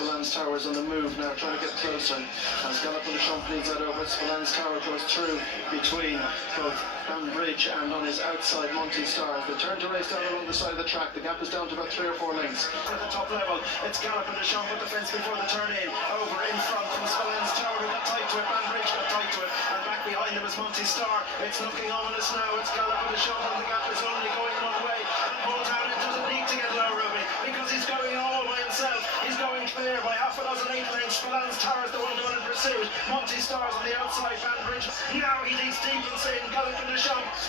Spillane Tower is on the move now, trying to get closer. As Galopin leads that over, Spillane Tower goes through between both Banbridge and on his outside Monty Star. They turn to race down along the side of the track. The gap is down to about 3 or 4 lengths. At the top level, it's Galopin with the fence before the turn in. Over in front from Spillane Tower, who got tight to it. Banbridge got tight to it. And back behind him is Monty Star. It's looking ominous now. It's Galopin and the gap is only going one way. And Punchestown, it doesn't need to get low, Ruby, because he's going all by himself. He's going clear by half a dozen 8 lengths. Spillane Tower is the one in pursuit. Monty Star's on the outside. Banbridge. Now he digs deep inside. Galopin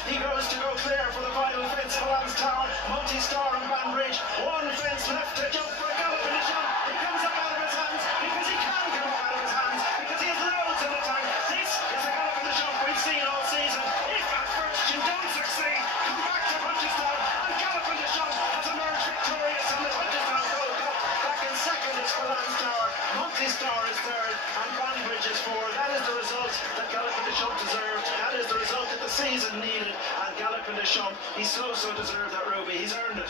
he goes to go clear for the final fence. Spillane Tower, Monty Star and Banbridge. One fence left to jump for Galopin. He comes up out of his hands because he can come up out of his hands because he has loads in the tank. This is the Galopin we've seen all season. If at first you don't succeed, come back to Punchestown, and Galopin has emerged victorious in the Punchestown Gold Cup. Back in second is Spillane Tower, Monty Star is third, and Banbridge is fourth. That is the result that Galopin deserved. That is the result that the season needed, and Galopin he so deserved that, Ruby. He's earned it.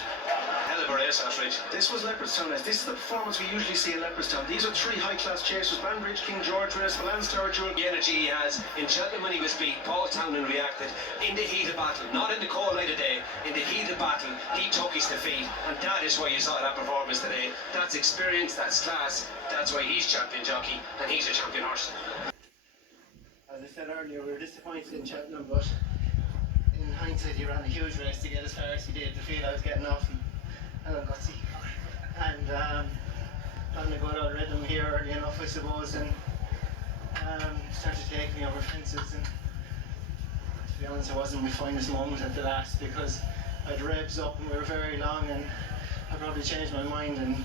Hell of a race, that's right. This was Leopardstown. This is the performance we usually see in Leopardstown. These are 3 high-class chasers: Banbridge, King George race, Spillane Tower, Jewel. The energy he has in Cheltenham when he was beat, Paul Townend reacted in the heat of battle, not in the cold light of day. In the heat of battle, he took his defeat, and that is why you saw that performance today. That's experience, that's class, that's why he's champion jockey, and he's a champion horse. As I said earlier, we were disappointed in Cheltenham, but in hindsight he ran a huge race to get as far as he did. The field I was getting off him, and gutsy, and having a good old rhythm here early enough, I suppose, and started taking me over fences. And to be honest, it wasn't my finest moment at the last because I'd revs up and we were very long, and I probably changed my mind, and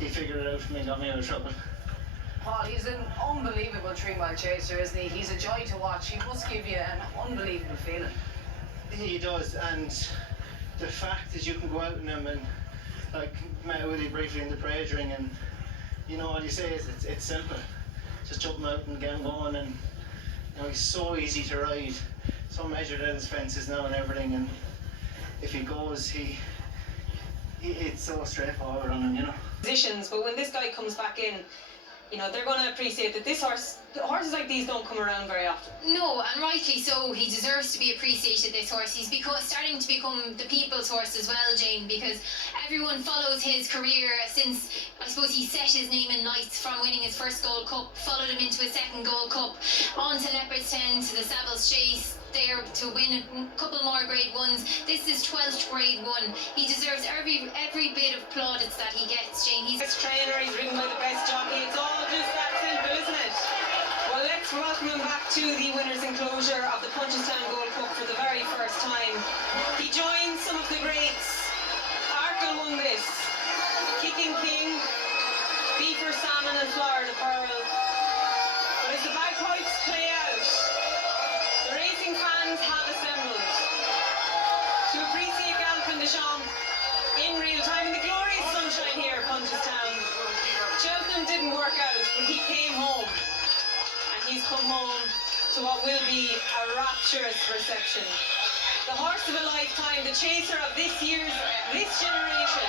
he figured it out for me and got me out of trouble. Paul, he's an unbelievable 3-mile chaser, isn't he? He's a joy to watch. He must give you an unbelievable feeling. He does, and the fact that you can go out in him, and like met Willie briefly in the parade ring, and you know all you say is it's simple. Just jump him out and get him going, and you know he's so easy to ride, so measured at his fences now and everything, and if he goes, it's so straightforward on him, you know. Positions, but when this guy comes back in, you know, they're going to appreciate that horses like these don't come around very often. No, and rightly so. He deserves to be appreciated, this horse. He's starting to become the people's horse as well, Jane, because everyone follows his career since, I suppose, he set his name in lights from winning his first Gold Cup, followed him into his second Gold Cup, on to Leopardstown, to the Savills Chase, there to win a couple more Grade 1s. This is 12th Grade 1. He deserves every bit of plaudits that he gets, Jane. He's best trainer, he's ridden by the best jockey. It's all just that simple, isn't it? Well, let's welcome him back to the winner's enclosure of the Punchestown Gold Cup for the very first time. He joins some of the greats. Arkle won this, Kicking King, Beaver Salmon and Florida Pearl. But as the bagpipes play out, the racing fans have assembled to appreciate Galopin in real time in the glorious sunshine here at Punchestown. Cheltenham didn't work out, but he came home, and he's come home to what will be a rapturous reception. The horse of a lifetime, the chaser of this generation.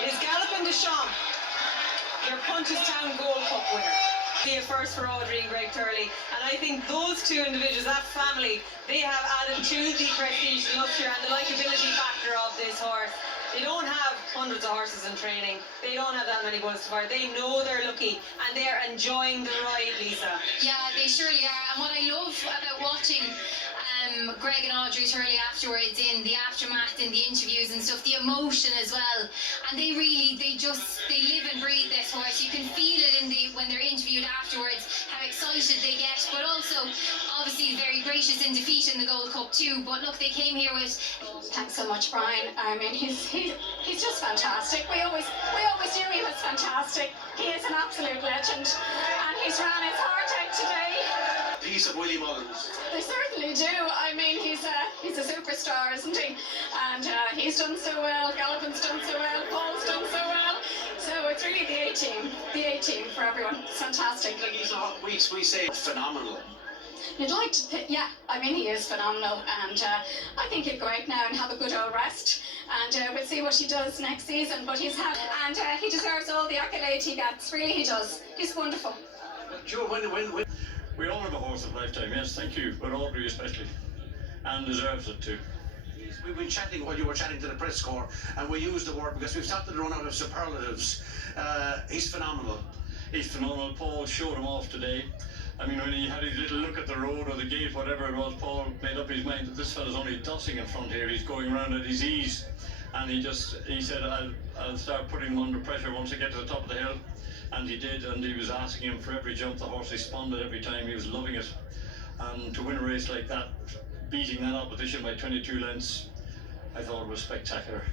It is Galopin your Punchestown Gold Cup winner. Be a first for Audrey and Greg Turley, and I think those two individuals, that family, they have added to the prestige, the luxury and the likability factor of this horse. They don't have hundreds of horses in training, they don't have that many bulls to fire, they know they're lucky and they're enjoying the ride, Lisa. Yeah, they surely are, and what I love about watching Greg and Audrey Turley afterwards in the aftermath, in the interviews and stuff, the emotion as well, and they live and breathe this horse. You can feel it when they're interviewed afterwards, how excited they get, but also obviously very gracious in defeat in the Gold Cup too. But look, they came here with... Thanks so much, Brian. I mean, he's just fantastic. We always knew he was fantastic. He is an absolute legend, and he's ran his heart out today. Piece of Willie Mullins. They certainly do. I mean, he's a superstar, isn't he? And he's done so well. Galopin's done so well. Paul's done so well. So it's really the A-team for everyone. It's fantastic. Like we say phenomenal. you'd like to think, yeah, I mean, he is phenomenal, and I think he'll go out now and have a good old rest, and we'll see what he does next season. But he's had, and he deserves all the accolades he gets. Really, he does. He's wonderful. Sure, when. We all have a horse of lifetime, yes, thank you, but Audrey especially, and deserves it too. We've been chatting while you were chatting to the press corps, and we used the word because we've started to run out of superlatives. He's phenomenal. He's phenomenal. Paul showed him off today. I mean, when he had his little look at the road or the gate, whatever it was, Paul made up his mind that this fella's only dossing in front here. He's going around at his ease, and he said, I'll start putting him under pressure once I get to the top of the hill. And he did, and he was asking him for every jump. The horse responded every time. He was loving it. And to win a race like that, beating that opposition by 22 lengths, I thought it was spectacular.